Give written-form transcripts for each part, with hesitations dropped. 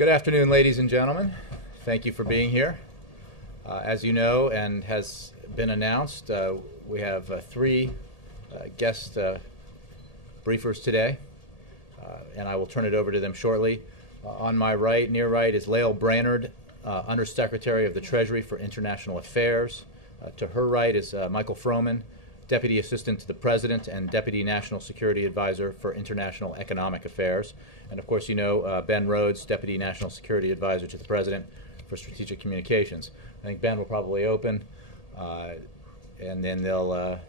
Good afternoon, ladies and gentlemen. Thank you for being here. As you know, and has been announced, we have three guest briefers today, and I will turn it over to them shortly. On my right, near right, is Lael Brainerd, Undersecretary of the Treasury for International Affairs. To her right is Michael Froman, Deputy Assistant to the President and Deputy National Security Advisor for International Economic Affairs. And of course, you know Ben Rhodes, Deputy National Security Advisor to the President for Strategic Communications. I think Ben will probably open, and then they'll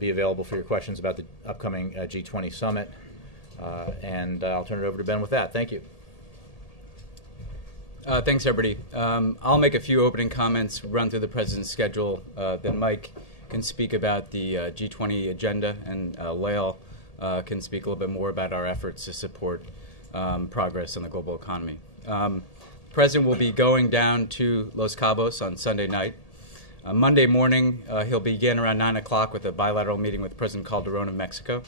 be available for your questions about the upcoming G20 summit. And I'll turn it over to Ben with that. Thank you. Thanks, everybody. I'll make a few opening comments, run through the President's schedule, then Mike can speak about the G20 agenda, and Lael can speak a little bit more about our efforts to support progress in the global economy. The President will be going down to Los Cabos on Sunday night. Monday morning, he'll begin around 9 o'clock with a bilateral meeting with President Calderon of Mexico.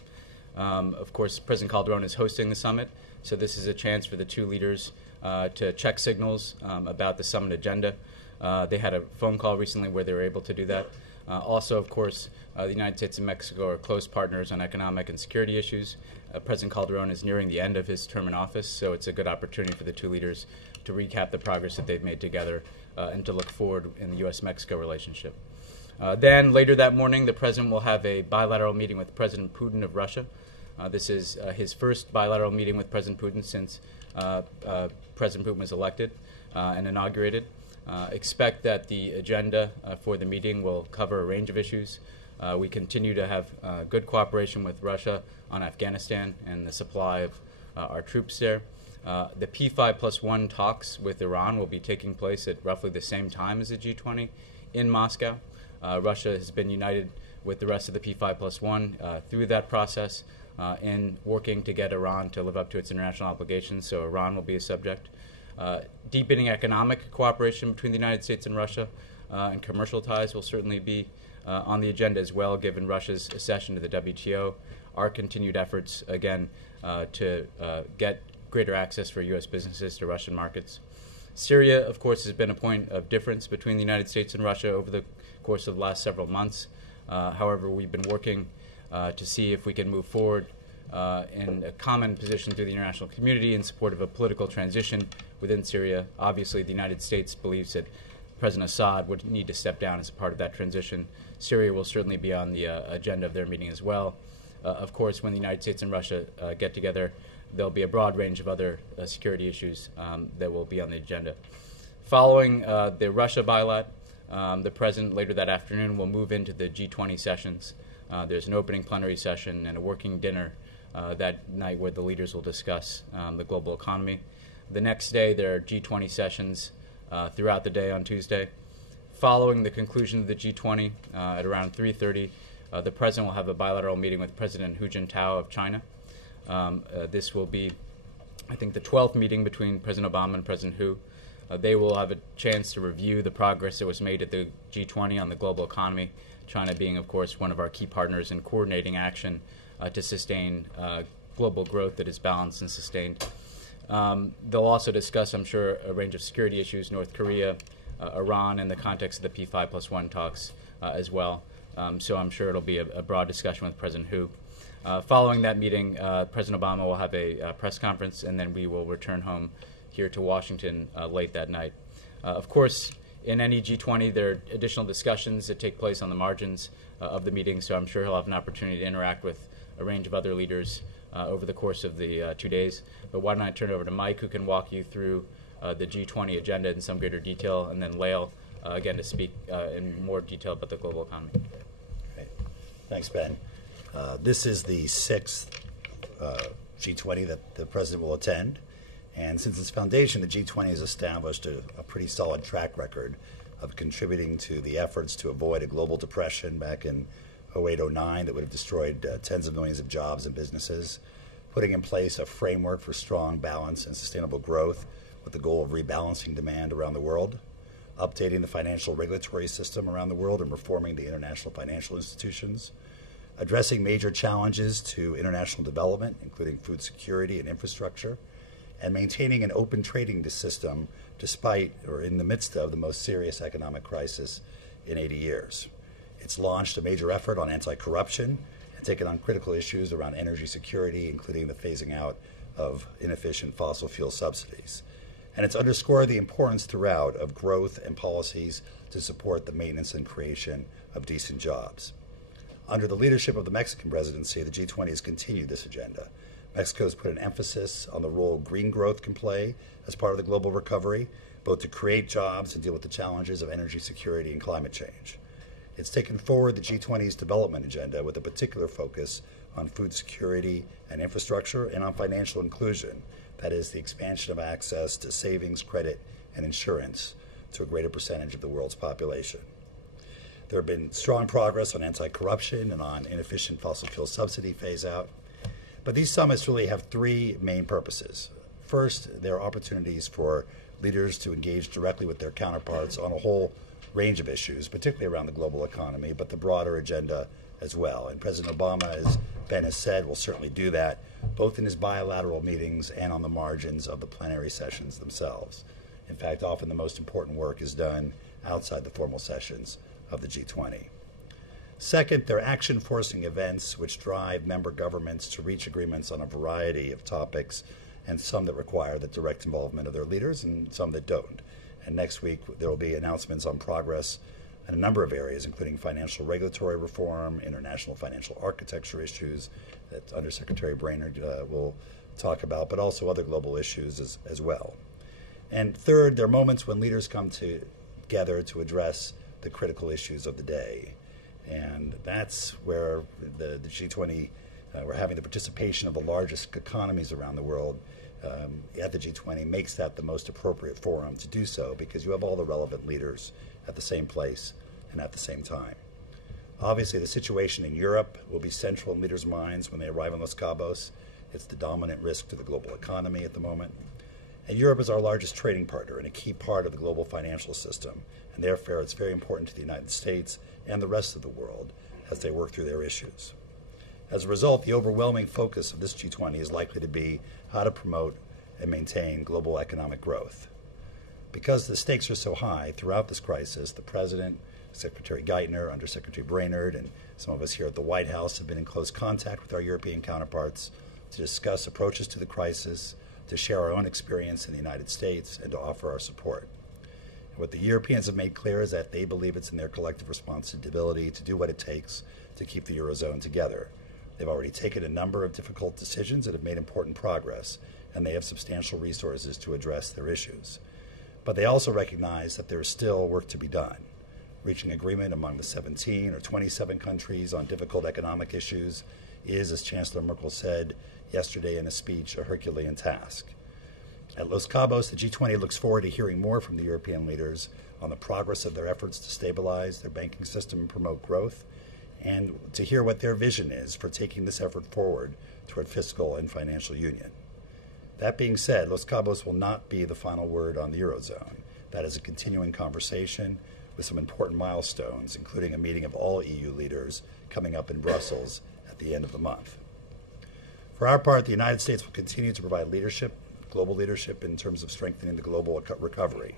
Of course, President Calderon is hosting the summit, so this is a chance for the two leaders to check signals about the summit agenda. They had a phone call recently where they were able to do that. Also, of course, the United States and Mexico are close partners on economic and security issues. President Calderon is nearing the end of his term in office, so it's a good opportunity for the two leaders to recap the progress that they've made together and to look forward in the U.S.-Mexico relationship. Then, later that morning, the President will have a bilateral meeting with President Putin of Russia. This is his first bilateral meeting with President Putin since President Putin was elected and inaugurated. Expect that the agenda for the meeting will cover a range of issues. We continue to have good cooperation with Russia on Afghanistan and the supply of our troops there. The P5+1 talks with Iran will be taking place at roughly the same time as the G20 in Moscow. Russia has been united with the rest of the P5+1 through that process in working to get Iran to live up to its international obligations, so Iran will be a subject. Deepening economic cooperation between the United States and Russia and commercial ties will certainly be on the agenda as well, given Russia's accession to the WTO. Our continued efforts, again, to get greater access for U.S. businesses to Russian markets. Syria, of course, has been a point of difference between the United States and Russia over the course of the last several months. However, we've been working to see if we can move forward in a common position through the international community in support of a political transition within Syria. Obviously, the United States believes that President Assad would need to step down as a part of that transition. Syria will certainly be on the agenda of their meeting as well. Of course, when the United States and Russia get together, there'll be a broad range of other security issues that will be on the agenda. Following the Russia bilat, the President later that afternoon will move into the G20 sessions. There's an opening plenary session and a working dinner that night where the leaders will discuss the global economy. The next day, there are G20 sessions throughout the day on Tuesday. Following the conclusion of the G20 at around 3:30, the President will have a bilateral meeting with President Hu Jintao of China. This will be, I think, the 12th meeting between President Obama and President Hu. They will have a chance to review the progress that was made at the G20 on the global economy, China being, of course, one of our key partners in coordinating action to sustain global growth that is balanced and sustained. They'll also discuss, I'm sure, a range of security issues, North Korea, Iran, in the context of the P5+1 talks as well. So I'm sure it'll be a broad discussion with President Hu. Following that meeting, President Obama will have a press conference, and then we will return home here to Washington late that night. Of course, in any G20, there are additional discussions that take place on the margins of the meeting, so I'm sure he'll have an opportunity to interact with a range of other leaders over the course of the 2 days. But why don't I turn it over to Mike, who can walk you through the G20 agenda in some greater detail, and then Lael, again, to speak in more detail about the global economy. Great. Thanks, Ben. This is the sixth G20 that the President will attend. And since its foundation, the G20 has established a pretty solid track record of contributing to the efforts to avoid a global depression back in 2008-09 that would have destroyed tens of millions of jobs and businesses, putting in place a framework for strong, balanced, and sustainable growth with the goal of rebalancing demand around the world, updating the financial regulatory system around the world and reforming the international financial institutions, addressing major challenges to international development, including food security and infrastructure, and maintaining an open trading system despite or in the midst of the most serious economic crisis in 80 years. It's launched a major effort on anti-corruption and taken on critical issues around energy security, including the phasing out of inefficient fossil fuel subsidies. And it's underscored the importance throughout of growth and policies to support the maintenance and creation of decent jobs. Under the leadership of the Mexican presidency, the G20 has continued this agenda. Mexico has put an emphasis on the role green growth can play as part of the global recovery, both to create jobs and deal with the challenges of energy security and climate change. It's taken forward the G20's development agenda with a particular focus on food security and infrastructure and on financial inclusion, that is, the expansion of access to savings, credit, and insurance to a greater percentage of the world's population. There have been strong progress on anti-corruption and on inefficient fossil fuel subsidy phase-out. But these summits really have three main purposes. First, there are opportunities for leaders to engage directly with their counterparts on a whole range of issues, particularly around the global economy, but the broader agenda as well. And President Obama, as Ben has said, will certainly do that, both in his bilateral meetings and on the margins of the plenary sessions themselves. In fact, often the most important work is done outside the formal sessions of the G20. Second, there are action-forcing events which drive member governments to reach agreements on a variety of topics, and some that require the direct involvement of their leaders and some that don't. And next week, there will be announcements on progress in a number of areas, including financial regulatory reform, international financial architecture issues that Undersecretary Brainerd will talk about, but also other global issues as well. And third, there are moments when leaders come together to address the critical issues of the day. And that's where the G20, we're having the participation of the largest economies around the world at the G20 makes that the most appropriate forum to do so, because you have all the relevant leaders at the same place and at the same time. Obviously, the situation in Europe will be central in leaders' minds when they arrive in Los Cabos. It's the dominant risk to the global economy at the moment. And Europe is our largest trading partner and a key part of the global financial system, and therefore it's very important to the United States and the rest of the world as they work through their issues. As a result, the overwhelming focus of this G20 is likely to be how to promote and maintain global economic growth. Because the stakes are so high throughout this crisis, the President, Secretary Geithner, Undersecretary Brainerd, and some of us here at the White House have been in close contact with our European counterparts to discuss approaches to the crisis, to share our own experience in the United States, and to offer our support. And what the Europeans have made clear is that they believe it's in their collective responsibility to do what it takes to keep the Eurozone together. They've already taken a number of difficult decisions and have made important progress, and they have substantial resources to address their issues. But they also recognize that there is still work to be done. Reaching agreement among the 17 or 27 countries on difficult economic issues is, as Chancellor Merkel said yesterday in a speech, a Herculean task. At Los Cabos, the G20 looks forward to hearing more from the European leaders on the progress of their efforts to stabilize their banking system and promote growth, and to hear what their vision is for taking this effort forward toward fiscal and financial union. That being said, Los Cabos will not be the final word on the Eurozone. That is a continuing conversation with some important milestones, including a meeting of all EU leaders coming up in Brussels at the end of the month. For our part, the United States will continue to provide leadership, global leadership, in terms of strengthening the global recovery.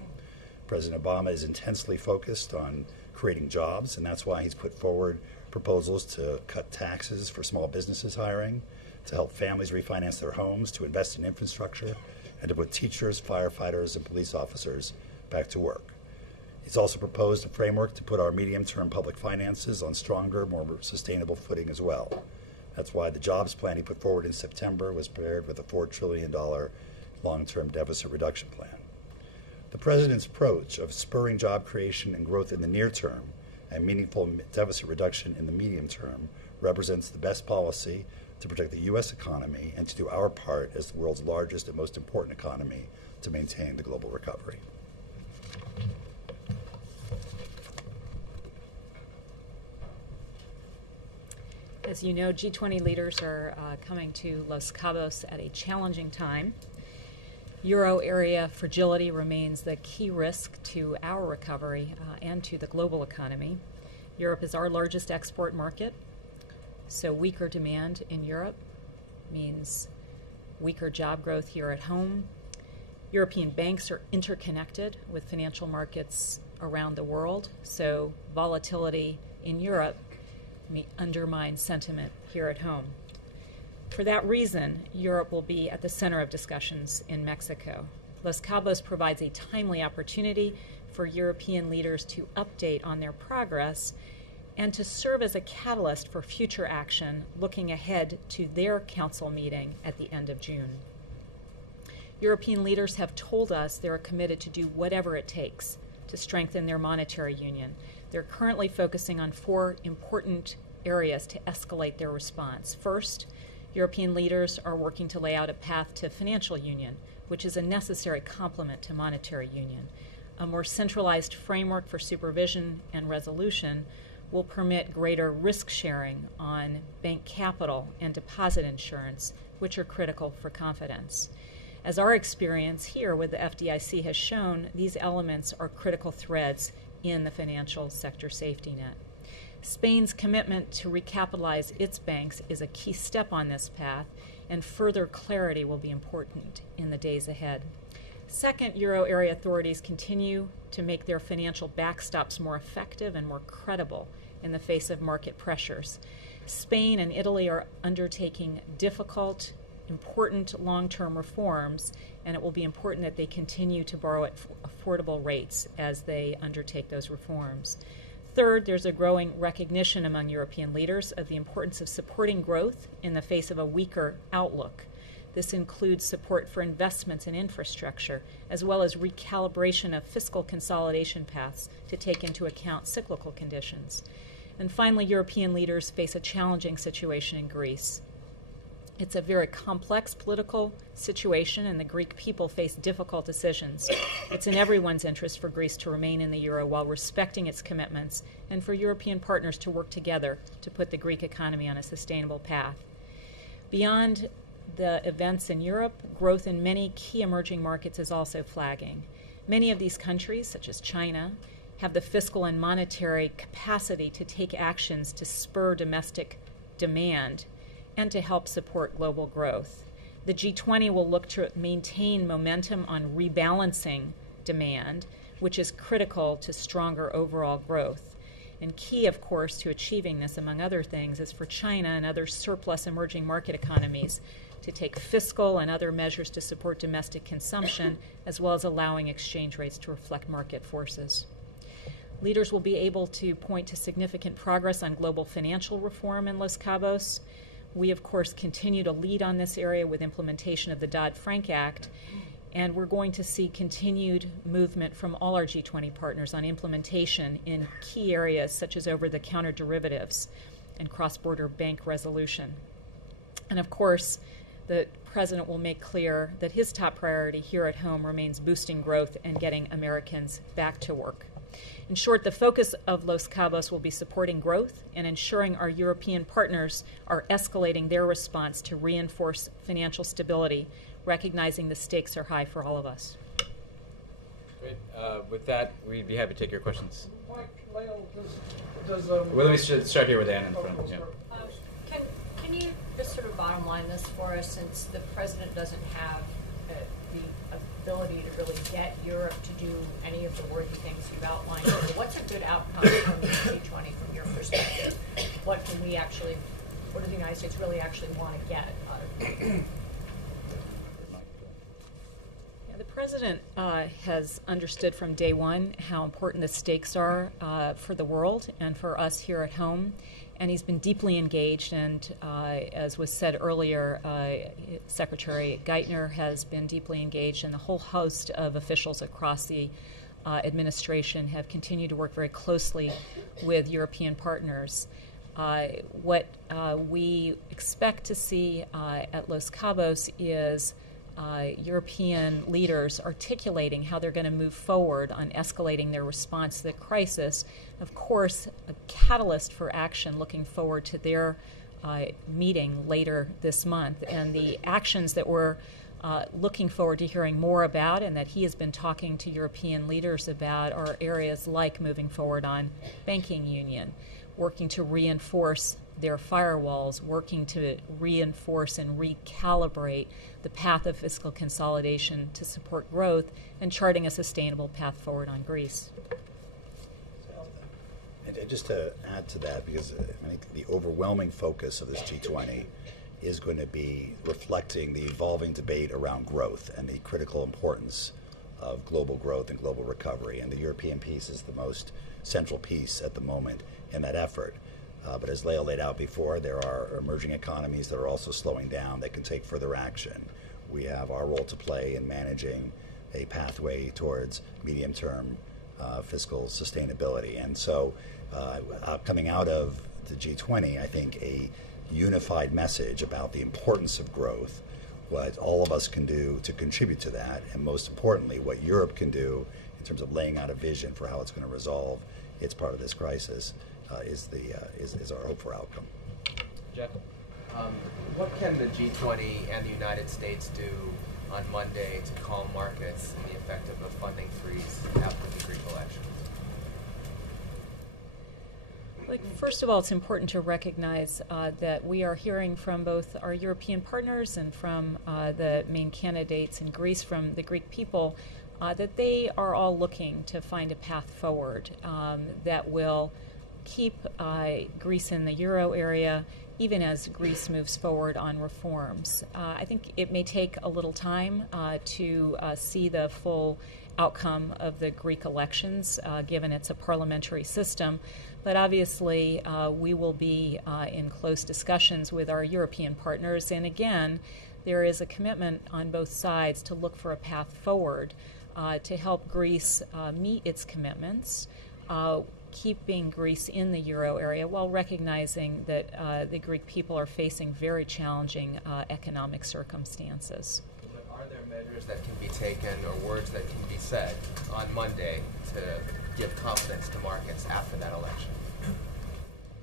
President Obama is intensely focused on creating jobs, and that's why he's put forward proposals to cut taxes for small businesses hiring, to help families refinance their homes, to invest in infrastructure, and to put teachers, firefighters, and police officers back to work. He's also proposed a framework to put our medium-term public finances on stronger, more sustainable footing as well. That's why the jobs plan he put forward in September was paired with a $4 trillion long-term deficit reduction plan. The President's approach of spurring job creation and growth in the near term and meaningful deficit reduction in the medium term represents the best policy to protect the U.S. economy and to do our part as the world's largest and most important economy to maintain the global recovery. As you know, G20 leaders are coming to Los Cabos at a challenging time. Euro area fragility remains the key risk to our recovery and to the global economy. Europe is our largest export market, so weaker demand in Europe means weaker job growth here at home, European banks are interconnected with financial markets around the world, so volatility in Europe may undermine sentiment here at home. For that reason, Europe will be at the center of discussions in Mexico. Los Cabos provides a timely opportunity for European leaders to update on their progress and to serve as a catalyst for future action looking ahead to their council meeting at the end of June. European leaders have told us they are committed to do whatever it takes to strengthen their monetary union. They're currently focusing on 4 important areas to escalate their response. First, European leaders are working to lay out a path to financial union, which is a necessary complement to monetary union. A more centralized framework for supervision and resolution will permit greater risk sharing on bank capital and deposit insurance, which are critical for confidence. As our experience here with the FDIC has shown, these elements are critical threads in the financial sector safety net. Spain's commitment to recapitalize its banks is a key step on this path, and further clarity will be important in the days ahead. Second, Euro area authorities continue to make their financial backstops more effective and more credible in the face of market pressures. Spain and Italy are undertaking difficult, important long-term reforms, and it will be important that they continue to borrow at affordable rates as they undertake those reforms. Third, there's a growing recognition among European leaders of the importance of supporting growth in the face of a weaker outlook. This includes support for investments in infrastructure, as well as recalibration of fiscal consolidation paths to take into account cyclical conditions. And finally, European leaders face a challenging situation in Greece. It's a very complex political situation, and the Greek people face difficult decisions. It's in everyone's interest for Greece to remain in the euro while respecting its commitments, and for European partners to work together to put the Greek economy on a sustainable path. Beyond the events in Europe, growth in many key emerging markets is also flagging. Many of these countries, such as China, have the fiscal and monetary capacity to take actions to spur domestic demand and to help support global growth. The G20 will look to maintain momentum on rebalancing demand, which is critical to stronger overall growth. And key, of course, to achieving this, among other things, is for China and other surplus emerging market economies to take fiscal and other measures to support domestic consumption, as well as allowing exchange rates to reflect market forces. Leaders will be able to point to significant progress on global financial reform in Los Cabos. We, of course, continue to lead on this area with implementation of the Dodd-Frank Act, and we're going to see continued movement from all our G20 partners on implementation in key areas such as over-the-counter derivatives and cross-border bank resolution. And, of course, the President will make clear that his top priority here at home remains boosting growth and getting Americans back to work. In short, the focus of Los Cabos will be supporting growth and ensuring our European partners are escalating their response to reinforce financial stability, recognizing the stakes are high for all of us. Great. With that, we'd be happy to take your questions. Mike, Lyle, does Well, let me start here with Ann in front. Yeah. Can you just sort of bottom line this for us, since the President doesn't have the ability to really get Europe to do any of the worthy things you've outlined? What's a good outcome from the G20 from your perspective? What does the United States really actually want to get out of it? The President has understood from day one how important the stakes are for the world and for us here at home. And he's been deeply engaged, and as was said earlier, Secretary Geithner has been deeply engaged, and a whole host of officials across the administration have continued to work very closely with European partners. What we expect to see at Los Cabos is European leaders articulating how they're going to move forward on escalating their response to the crisis. Of course, a catalyst for action looking forward to their meeting later this month. And the actions that we're looking forward to hearing more about and that he has been talking to European leaders about are areas like moving forward on banking union. working to reinforce their firewalls, working to reinforce and recalibrate the path of fiscal consolidation to support growth, and charting a sustainable path forward on Greece. And just to add to that, because I think the overwhelming focus of this G20 is going to be reflecting the evolving debate around growth and the critical importance of global growth and global recovery. And the European piece is the most central piece at the moment in that effort. But as Leah laid out before, there are emerging economies that are also slowing down that can take further action. We have our role to play in managing a pathway towards medium-term fiscal sustainability. And so coming out of the G20, I think a unified message about the importance of growth, what all of us can do to contribute to that, and most importantly, what Europe can do in terms of laying out a vision for how it's going to resolve its part of this crisis, is our hope for outcome. Jeff? What can the G20 and the United States do on Monday to calm markets in the effect of a funding freeze after the Greek elections? First of all, it's important to recognize that we are hearing from both our European partners and from the main candidates in Greece, from the Greek people, that they are all looking to find a path forward that will keep Greece in the euro area, even as Greece moves forward on reforms. I think it may take a little time to see the full outcome of the Greek elections, given it's a parliamentary system. But obviously, we will be in close discussions with our European partners. And again, there is a commitment on both sides to look for a path forward to help Greece meet its commitments, keeping Greece in the euro area while recognizing that the Greek people are facing very challenging economic circumstances. But are there measures that can be taken or words that can be said on Monday to give confidence to markets after that election?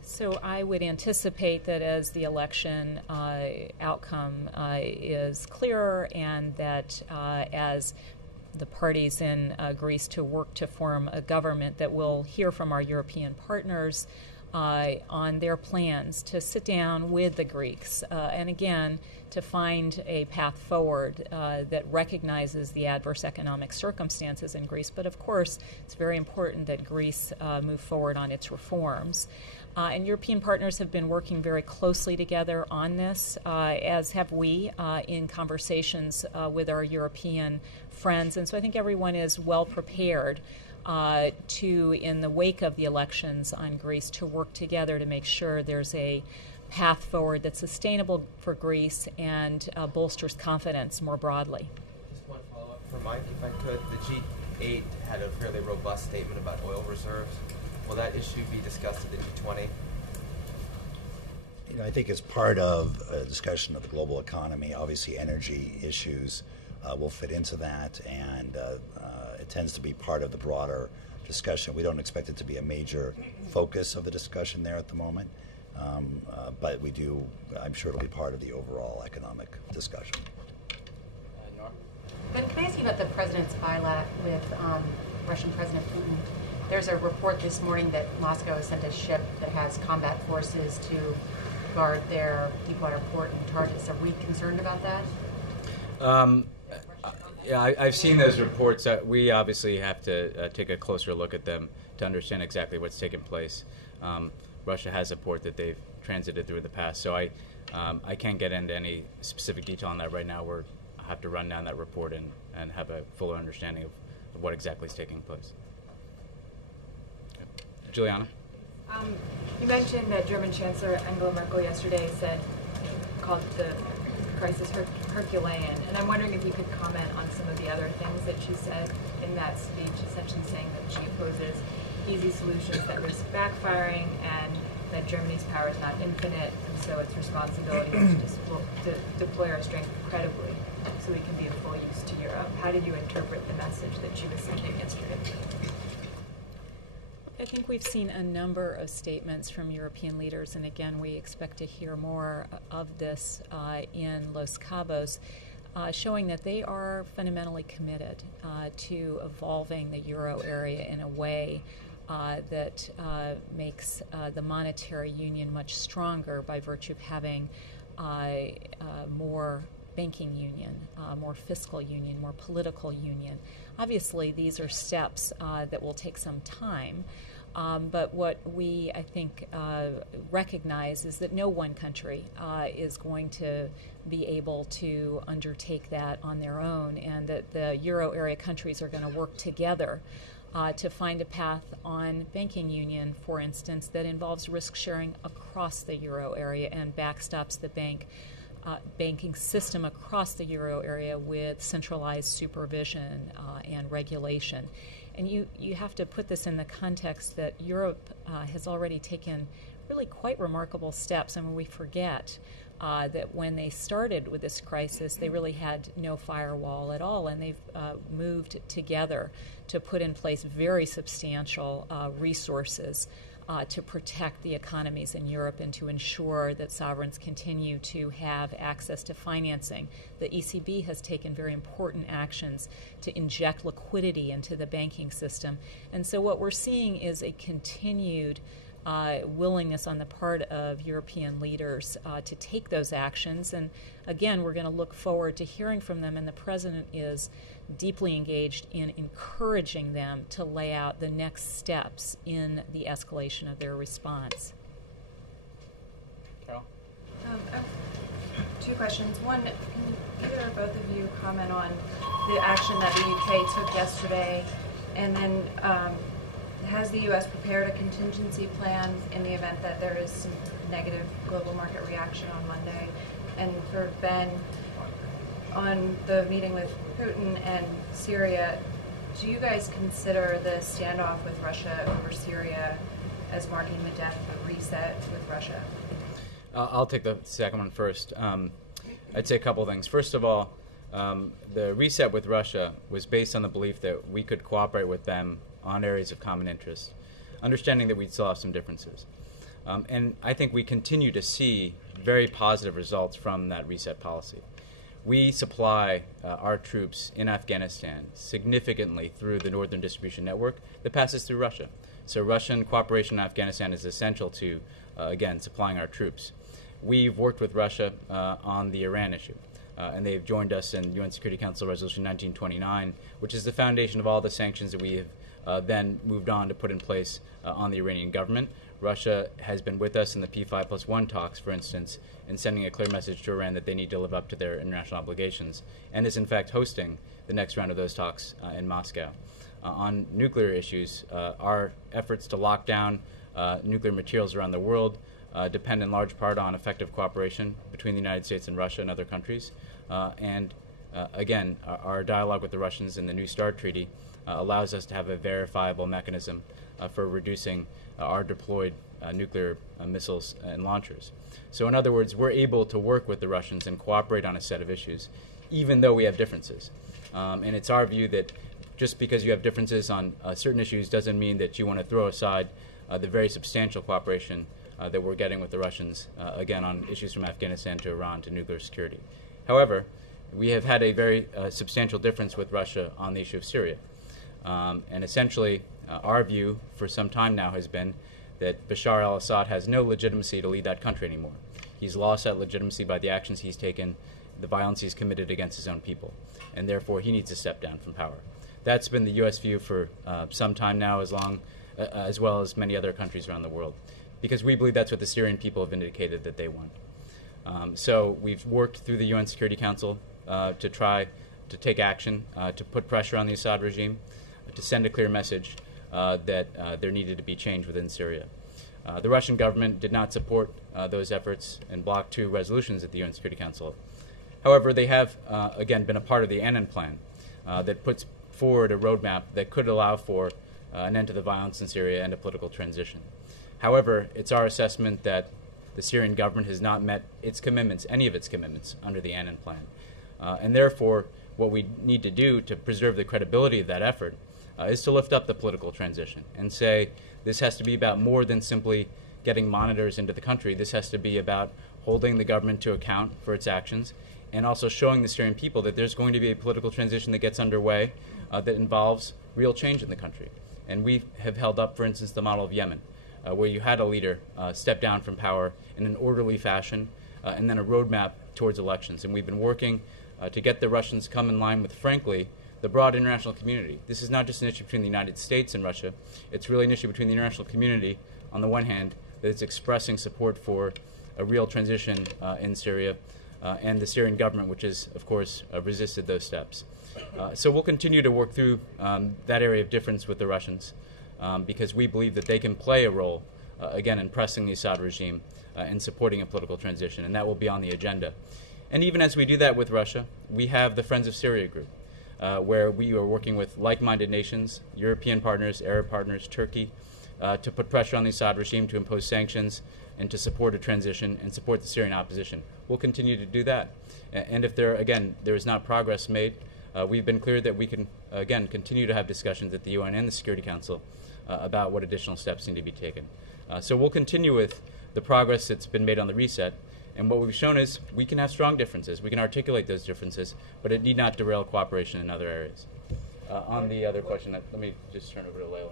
So I would anticipate that as the election outcome is clearer, and that as the parties in Greece to work to form a government, that we'll hear from our European partners on their plans to sit down with the Greeks and again to find a path forward that recognizes the adverse economic circumstances in Greece. But of course, it's very important that Greece move forward on its reforms. And European partners have been working very closely together on this, as have we in conversations with our European friends. And so I think everyone is well prepared to, in the wake of the elections on Greece, to work together to make sure there's a path forward that's sustainable for Greece and bolsters confidence more broadly. Just one follow-up for Mike, if I could. The G8 had a fairly robust statement about oil reserves. Will that issue be discussed at the G20? You know, I think as part of a discussion of the global economy, obviously energy issues will fit into that, and it tends to be part of the broader discussion. We don't expect it to be a major focus of the discussion there at the moment, but we do, I'm sure it'll be part of the overall economic discussion. Nora? Ben, can I ask you about the president's bilat with Russian President Putin? There's a report this morning that Moscow has sent a ship that has combat forces to guard their deepwater port in Tartus. Are we concerned about that? Yeah, I've seen those reports. We obviously have to take a closer look at them to understand exactly what's taken place. Russia has a port that they've transited through in the past, so I can't get into any specific detail on that right now. I have to run down that report and have a fuller understanding of what exactly is taking place. Juliana? You mentioned that German Chancellor Angela Merkel yesterday called the crisis Herculean, and I'm wondering if you could comment on some of the other things that she said in that speech, essentially saying that she opposes easy solutions that risk backfiring, and that Germany's power is not infinite, and so its responsibility is to deploy our strength credibly so we can be of full use to Europe. How did you interpret the message that she was sending yesterday? I think we've seen a number of statements from European leaders, and again, we expect to hear more of this in Los Cabos, showing that they are fundamentally committed to evolving the euro area in a way that makes the monetary union much stronger by virtue of having more banking union, more fiscal union, more political union. Obviously, these are steps that will take some time. But what we, I think, recognize is that no one country is going to be able to undertake that on their own, and that the Euro area countries are going to work together to find a path on banking union, for instance, that involves risk sharing across the Euro area and backstops the banking system across the Euro area with centralized supervision and regulation. And you have to put this in the context that Europe has already taken really quite remarkable steps. I mean, we forget that when they started with this crisis, they really had no firewall at all, and they've moved together to put in place very substantial resources to protect the economies in Europe and to ensure that sovereigns continue to have access to financing. The ECB has taken very important actions to inject liquidity into the banking system. And so what we're seeing is a continued willingness on the part of European leaders to take those actions. And again, we're going to look forward to hearing from them, and the President is deeply engaged in encouraging them to lay out the next steps in the escalation of their response. Carol? I have two questions. One, can either or both of you comment on the action that the UK took yesterday, and then has the U.S. prepared a contingency plan in the event that there is some negative global market reaction on Monday? And for Ben, on the meeting with Putin and Syria, do you guys consider the standoff with Russia over Syria as marking the death of reset with Russia? I'll take the second one first. I'd say a couple things. First of all, the reset with Russia was based on the belief that we could cooperate with them on areas of common interest, understanding that we'd still have some differences. And I think we continue to see very positive results from that reset policy. We supply our troops in Afghanistan significantly through the Northern Distribution Network that passes through Russia. So Russian cooperation in Afghanistan is essential to, again, supplying our troops. We've worked with Russia on the Iran issue, and they've joined us in UN Security Council Resolution 1929, which is the foundation of all the sanctions that we have then moved on to put in place on the Iranian government. Russia has been with us in the P5+1 talks, for instance, in sending a clear message to Iran that they need to live up to their international obligations, and is in fact hosting the next round of those talks in Moscow. On nuclear issues, our efforts to lock down nuclear materials around the world depend in large part on effective cooperation between the United States and Russia and other countries. Again, our dialogue with the Russians in the New START Treaty allows us to have a verifiable mechanism for reducing our deployed nuclear missiles and launchers. So in other words, we're able to work with the Russians and cooperate on a set of issues, even though we have differences. And it's our view that just because you have differences on certain issues doesn't mean that you want to throw aside the very substantial cooperation that we're getting with the Russians, again, on issues from Afghanistan to Iran to nuclear security. However, we have had a very substantial difference with Russia on the issue of Syria. And essentially, our view for some time now has been that Bashar al-Assad has no legitimacy to lead that country anymore. He's lost that legitimacy by the actions he's taken, the violence he's committed against his own people, and therefore he needs to step down from power. That's been the U.S. view for some time now, as well as many other countries around the world, because we believe that's what the Syrian people have indicated that they want. So we've worked through the UN Security Council to try to take action, to put pressure on the Assad regime, to send a clear message that there needed to be change within Syria. The Russian government did not support those efforts and blocked 2 resolutions at the UN Security Council. However, they have, again, been a part of the Annan Plan that puts forward a roadmap that could allow for an end to the violence in Syria and a political transition. However, it's our assessment that the Syrian government has not met its commitments, any of its commitments, under the Annan Plan. And therefore, what we need to do to preserve the credibility of that effort is to lift up the political transition and say this has to be about more than simply getting monitors into the country. This has to be about holding the government to account for its actions and also showing the Syrian people that there's going to be a political transition that gets underway that involves real change in the country. And we have held up, for instance, the model of Yemen, where you had a leader step down from power in an orderly fashion, and then a roadmap towards elections. And we've been working to get the Russians come in line with, frankly, the broad international community. This is not just an issue between the United States and Russia. It's really an issue between the international community, on the one hand, that is expressing support for a real transition in Syria, and the Syrian government, which has, of course, resisted those steps. So we'll continue to work through that area of difference with the Russians, because we believe that they can play a role, again, in pressing the Assad regime and supporting a political transition, and that will be on the agenda. And even as we do that with Russia, we have the Friends of Syria group, where we are working with like-minded nations, European partners, Arab partners, Turkey, to put pressure on the Assad regime to impose sanctions and to support a transition and support the Syrian opposition. We'll continue to do that. And if there is not progress made, we've been clear that we can, again, continue to have discussions at the UN and the Security Council about what additional steps need to be taken. So we'll continue with the progress that's been made on the reset. And what we've shown is we can have strong differences. We can articulate those differences, but it need not derail cooperation in other areas. On the other question, let me just turn over to Layla.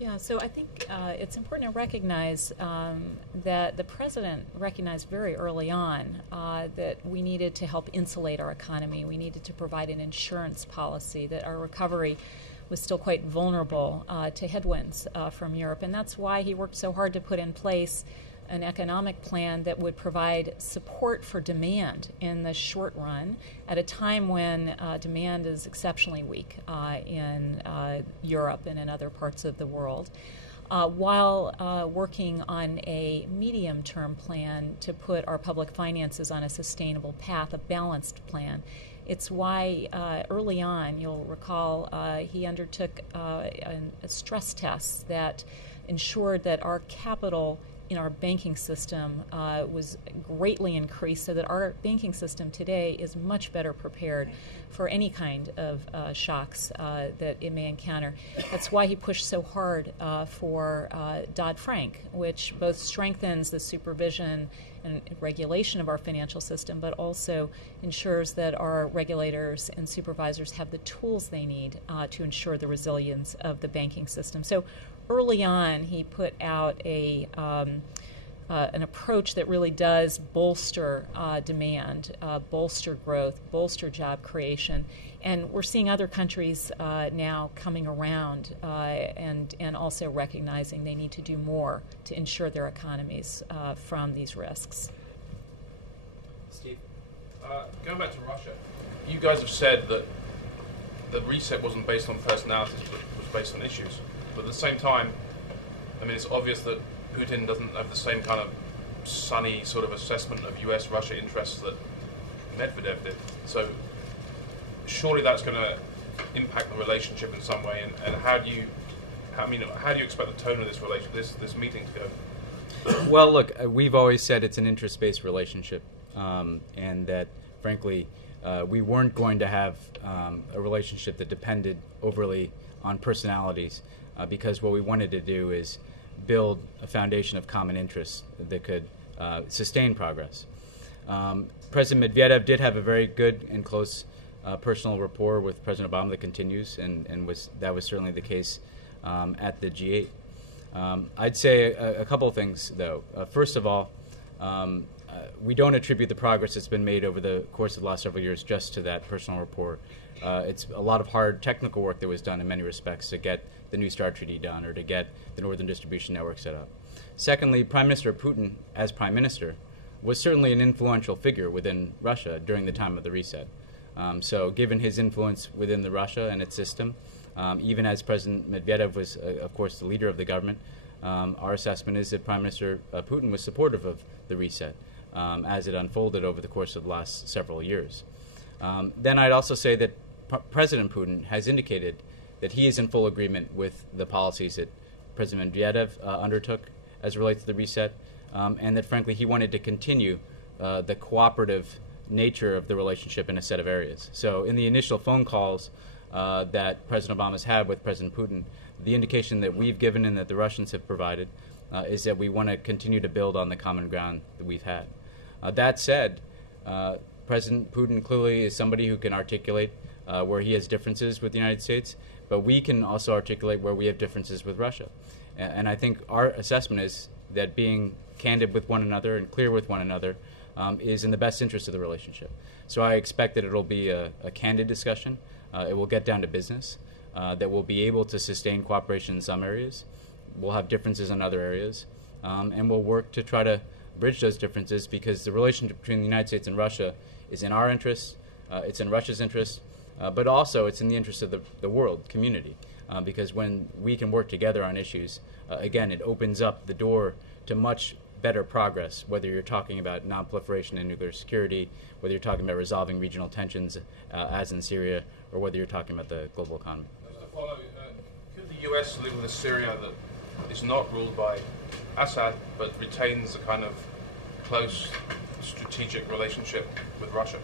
Yeah, so I think it's important to recognize that the president recognized very early on that we needed to help insulate our economy. We needed to provide an insurance policy, that our recovery was still quite vulnerable to headwinds from Europe. And that's why he worked so hard to put in place an economic plan that would provide support for demand in the short run at a time when demand is exceptionally weak in Europe and in other parts of the world, while working on a medium-term plan to put our public finances on a sustainable path, a balanced plan. It's why early on, you'll recall, he undertook a stress test that ensured that our capital in our banking system was greatly increased, so that our banking system today is much better prepared for any kind of shocks that it may encounter. That's why he pushed so hard for Dodd-Frank, which both strengthens the supervision and regulation of our financial system, but also ensures that our regulators and supervisors have the tools they need to ensure the resilience of the banking system. So early on, he put out an approach that really does bolster demand, bolster growth, bolster job creation. And we're seeing other countries now coming around and also recognizing they need to do more to ensure their economies from these risks. Steve? Going back to Russia, you guys have said that the reset wasn't based on personalities, but was based on issues. But at the same time, I mean, it's obvious that Putin doesn't have the same kind of sunny sort of assessment of US-Russia interests that Medvedev did. So surely that's going to impact the relationship in some way. And how do you expect the tone of this this meeting to go? Well, look, we've always said it's an interest-based relationship, and that, frankly, we weren't going to have a relationship that depended overly on personalities, because what we wanted to do is build a foundation of common interests that could sustain progress. President Medvedev did have a very good and close personal rapport with President Obama that continues, and that was certainly the case at the G8. I'd say a couple of things, though. First of all, we don't attribute the progress that's been made over the course of the last several years just to that personal rapport. It's a lot of hard technical work that was done in many respects to get the New START Treaty done or to get the Northern Distribution Network set up. Secondly, Prime Minister Putin, as Prime Minister, was certainly an influential figure within Russia during the time of the reset. So given his influence within the Russia and its system, even as President Medvedev was, of course, the leader of the government, our assessment is that Prime Minister Putin was supportive of the reset as it unfolded over the course of the last several years. Then I'd also say that President Putin has indicated that he is in full agreement with the policies that President Medvedev undertook as it relates to the reset, and that, frankly, he wanted to continue the cooperative nature of the relationship in a set of areas. So in the initial phone calls that President Obama's had with President Putin, the indication that we've given and that the Russians have provided is that we want to continue to build on the common ground that we've had. That said, President Putin clearly is somebody who can articulate where he has differences with the United States, but we can also articulate where we have differences with Russia. And I think our assessment is that being candid with one another and clear with one another is in the best interest of the relationship. So I expect that it'll be a candid discussion. It will get down to business, that we'll be able to sustain cooperation in some areas. We'll have differences in other areas, and we'll work to try to bridge those differences, because the relationship between the United States and Russia is in our interest, it's in Russia's interest, but also it's in the interest of the world community, because when we can work together on issues, again, it opens up the door to much better progress, whether you're talking about non-proliferation and nuclear security, whether you're talking about resolving regional tensions, as in Syria, or whether you're talking about the global economy. As a follow, could the U.S. live with a Syria that is not ruled by Assad, but retains a kind of close strategic relationship with Russia?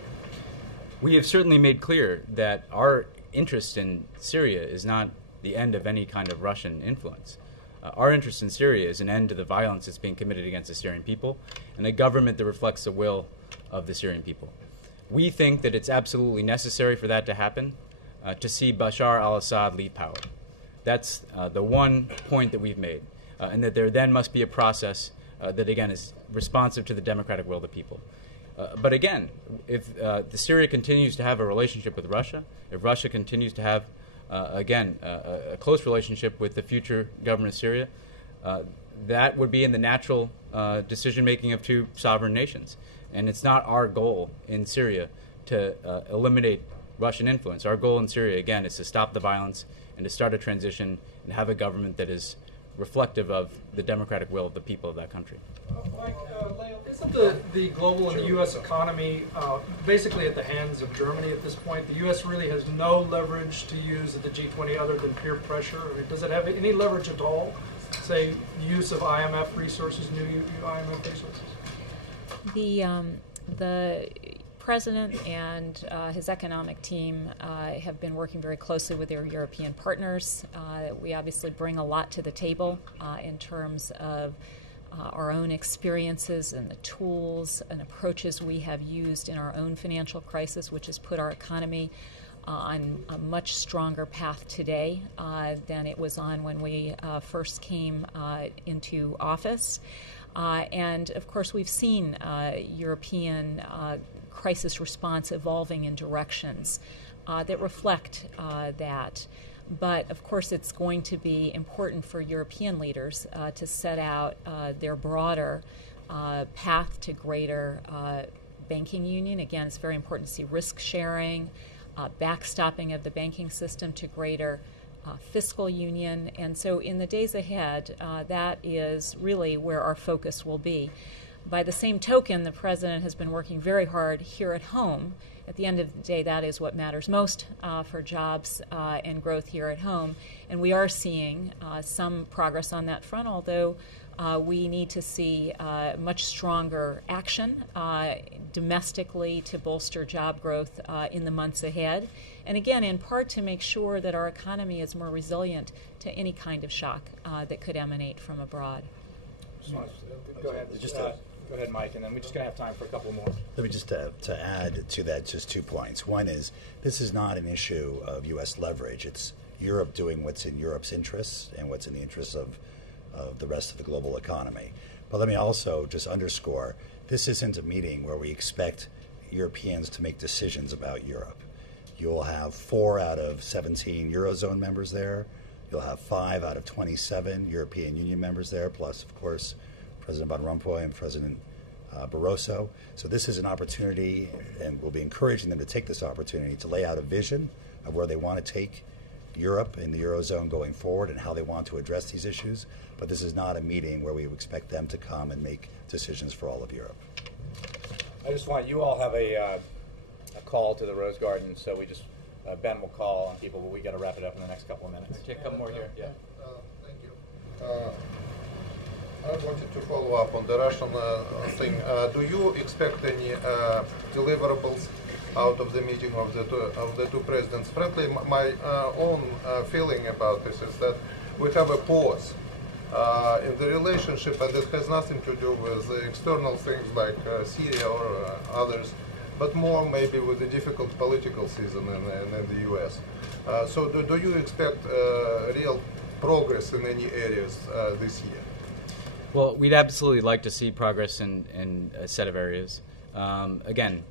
We have certainly made clear that our interest in Syria is not the end of any kind of Russian influence. Our interest in Syria is an end to the violence that's being committed against the Syrian people and a government that reflects the will of the Syrian people. We think that it's absolutely necessary for that to happen, to see Bashar al-Assad leave power. That's the one point that we've made, and that there then must be a process that, again, is responsive to the democratic will of the people. But again, if the Syria continues to have a relationship with Russia, if Russia continues to have, again, a close relationship with the future government of Syria, that would be in the natural decision-making of two sovereign nations. And it's not our goal in Syria to eliminate Russian influence. Our goal in Syria, again, is to stop the violence and to start a transition and have a government that is reflective of the democratic will of the people of that country. Mike, isn't the global and the U.S. economy basically at the hands of Germany at this point? The U.S. really has no leverage to use at the G20 other than peer pressure. I mean, does it have any leverage at all? Say, use of IMF resources, new IMF resources? The President and his economic team have been working very closely with their European partners. We obviously bring a lot to the table in terms of our own experiences and the tools and approaches we have used in our own financial crisis, which has put our economy on a much stronger path today than it was on when we first came into office. And of course, we've seen European crisis response evolving in directions that reflect that. But of course, it's going to be important for European leaders to set out their broader path to greater banking union. Again, it's very important to see risk sharing, backstopping of the banking system to greater fiscal union. And so in the days ahead, that is really where our focus will be. By the same token, the President has been working very hard here at home. At the end of the day, that is what matters most for jobs and growth here at home. And we are seeing some progress on that front, although we need to see much stronger action domestically to bolster job growth in the months ahead. And again, in part to make sure that our economy is more resilient to any kind of shock that could emanate from abroad. Go ahead. Go ahead, Mike, and then we're just going to have time for a couple more. Let me just to add to that just 2 points. One is this is not an issue of U.S. leverage. It's Europe doing what's in Europe's interests and what's in the interests of the rest of the global economy. But let me also just underscore, this isn't a meeting where we expect Europeans to make decisions about Europe. You'll have 4 out of 17 Eurozone members there. You'll have 5 out of 27 European Union members there, plus, of course, President Van Rompuy and President Barroso. So this is an opportunity, and we'll be encouraging them to take this opportunity to lay out a vision of where they want to take Europe and the Eurozone going forward and how they want to address these issues. But this is not a meeting where we expect them to come and make decisions for all of Europe. I just want you all have a call to the Rose Garden, so we just Ben will call on people, but we got to wrap it up in the next couple of minutes. Take a couple more here. Yeah. Thank you. I wanted to follow up on the Russian thing. Do you expect any deliverables out of the meeting of the two presidents? Frankly, my own feeling about this is that we have a pause in the relationship, and it has nothing to do with the external things like Syria or others. but more maybe with the difficult political season in the U.S. So do you expect real progress in any areas this year? Well, we'd absolutely like to see progress in a set of areas. Again,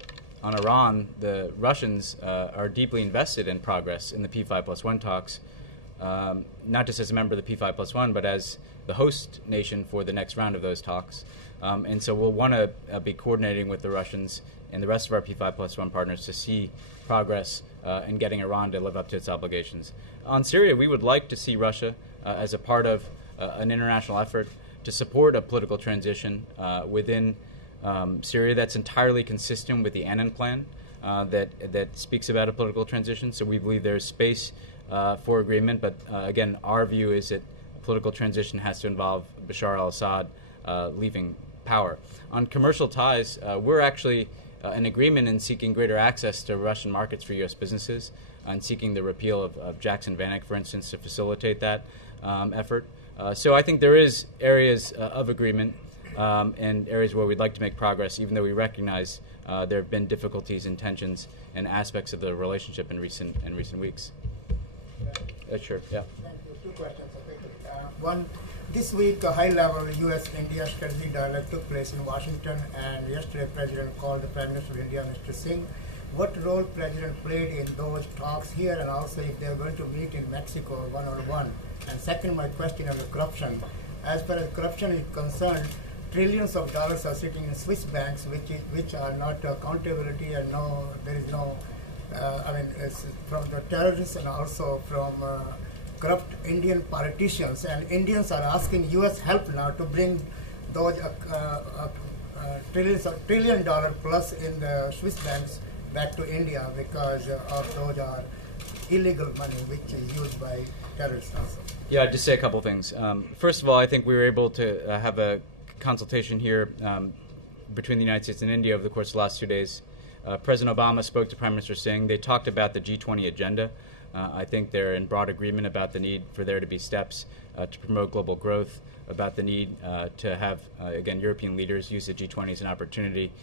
on Iran, the Russians are deeply invested in progress in the P5+1 talks, not just as a member of the P5+1, but as the host nation for the next round of those talks. And so we'll want to be coordinating with the Russians and the rest of our P5+1 partners to see progress in getting Iran to live up to its obligations. On Syria, we would like to see Russia as a part of an international effort to support a political transition within Syria that's entirely consistent with the Annan Plan that speaks about a political transition. So we believe there's space for agreement, but again, our view is that a political transition has to involve Bashar al-Assad leaving power. On commercial ties, we're actually in agreement in seeking greater access to Russian markets for U.S. businesses and seeking the repeal of Jackson-Vanik, for instance, to facilitate that effort. So I think there is areas of agreement and areas where we'd like to make progress, even though we recognize there have been difficulties and tensions and aspects of the relationship in recent weeks. Sure. Yeah. Thank you. Two questions. Okay. One, this week a high-level U.S.-India strategy dialogue took place in Washington, and yesterday President called the Prime Minister of India, Mr. Singh. What role President played in those talks here, and also if they're going to meet in Mexico one-on-one? And second, my question on the corruption. As far as corruption is concerned, trillions of dollars are sitting in Swiss banks, which are not accountability, and there is no. It's from the terrorists and also from corrupt Indian politicians, and Indians are asking U.S. help now to bring those $1 trillion plus in the Swiss banks back to India because of those are illegal money which is used by terrorists also. Yeah, I'd just say a couple things. First of all, I think we were able to have a consultation here between the United States and India over the course of the last 2 days. President Obama spoke to Prime Minister Singh. They talked about the G20 agenda. I think they're in broad agreement about the need for there to be steps to promote global growth, about the need to have, again, European leaders use the G20 as an opportunity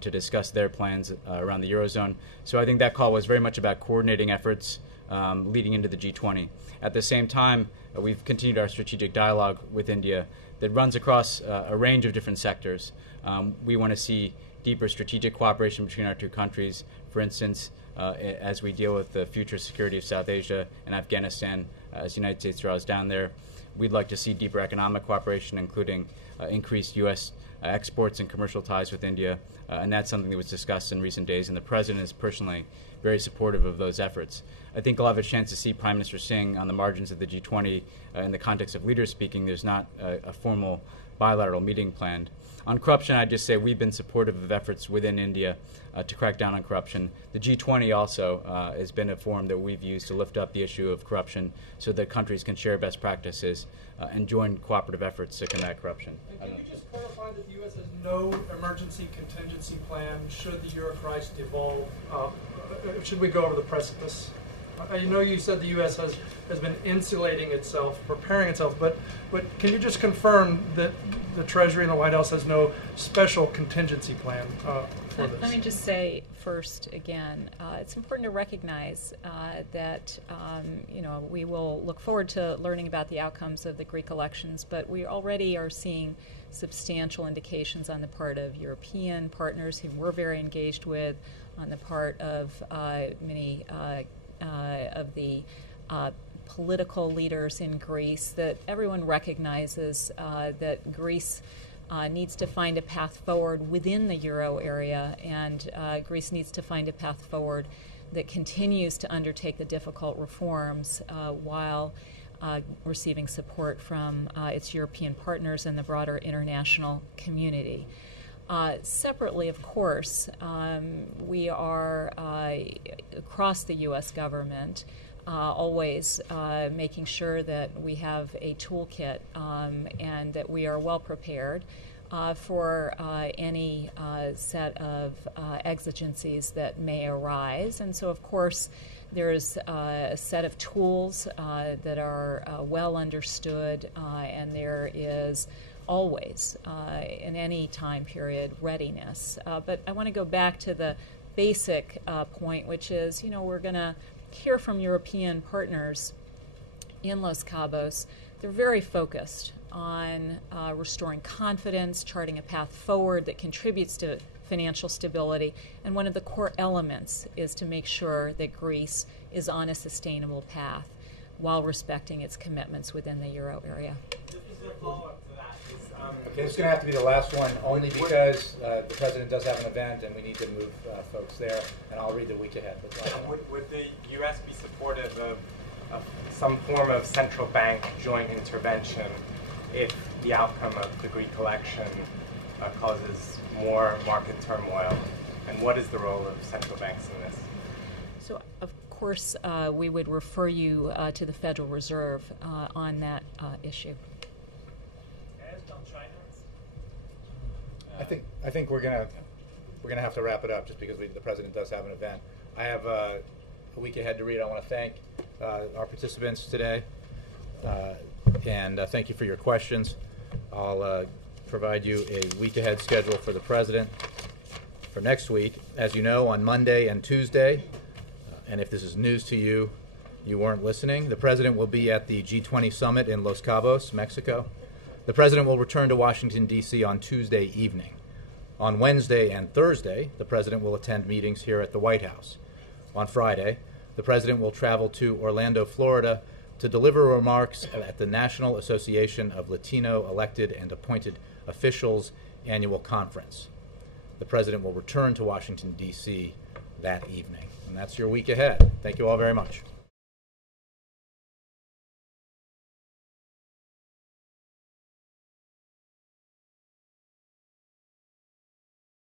to discuss their plans around the Eurozone. So I think that call was very much about coordinating efforts leading into the G20. At the same time, we've continued our strategic dialogue with India that runs across a range of different sectors. We want to see deeper strategic cooperation between our two countries. For instance, as we deal with the future security of South Asia and Afghanistan, as the United States draws down there, we'd like to see deeper economic cooperation, including increased U.S. Exports and commercial ties with India, and that's something that was discussed in recent days, and the President is personally very supportive of those efforts. I think I'll have a chance to see Prime Minister Singh on the margins of the G20 in the context of leaders speaking. There's not a formal bilateral meeting planned. On corruption, I'd just say we've been supportive of efforts within India to crack down on corruption. The G20 also has been a forum that we've used to lift up the issue of corruption so that countries can share best practices and join cooperative efforts to combat corruption. Can you just clarify that the U.S. has no emergency contingency plan should the euro crisis devolve? Should we go over the precipice? I know you said the U.S. has been insulating itself, preparing itself, but can you just confirm that the Treasury and the White House has no special contingency plan for this? Let me just say first, again, it's important to recognize that we will look forward to learning about the outcomes of the Greek elections, but we already are seeing substantial indications on the part of European partners who we're very engaged with, on the part of many of the political leaders in Greece, that everyone recognizes that Greece needs to find a path forward within the euro area, and Greece needs to find a path forward that continues to undertake the difficult reforms while receiving support from its European partners and the broader international community. Separately, of course, we are, across the U.S. government, always making sure that we have a toolkit and that we are well prepared for any set of exigencies that may arise. And so, of course, there's a set of tools that are well understood, and there is always, in any time period, readiness. But I want to go back to the basic point, which is, we're going to hear from European partners in Los Cabos. They're very focused on restoring confidence, charting a path forward that contributes to financial stability, and one of the core elements is to make sure that Greece is on a sustainable path while respecting its commitments within the Euro area. Okay, this is going to have to be the last one, only because the President does have an event and we need to move folks there, and I'll read the week ahead. Would the U.S. be supportive of some form of central bank joint intervention if the outcome of the Greek election causes more market turmoil? And what is the role of central banks in this? So, of course, we would refer you to the Federal Reserve on that issue. I think we're gonna have to wrap it up just because the President does have an event. I have a week ahead to read. I want to thank our participants today, and thank you for your questions. I'll provide you a week ahead schedule for the President for next week. As you know, on Monday and Tuesday, and if this is news to you, you weren't listening, the President will be at the G20 summit in Los Cabos, Mexico. The President will return to Washington, D.C. on Tuesday evening. On Wednesday and Thursday, the President will attend meetings here at the White House. On Friday, the President will travel to Orlando, Florida, to deliver remarks at the National Association of Latino Elected and Appointed Officials annual conference. The President will return to Washington, D.C. that evening. And that's your week ahead. Thank you all very much.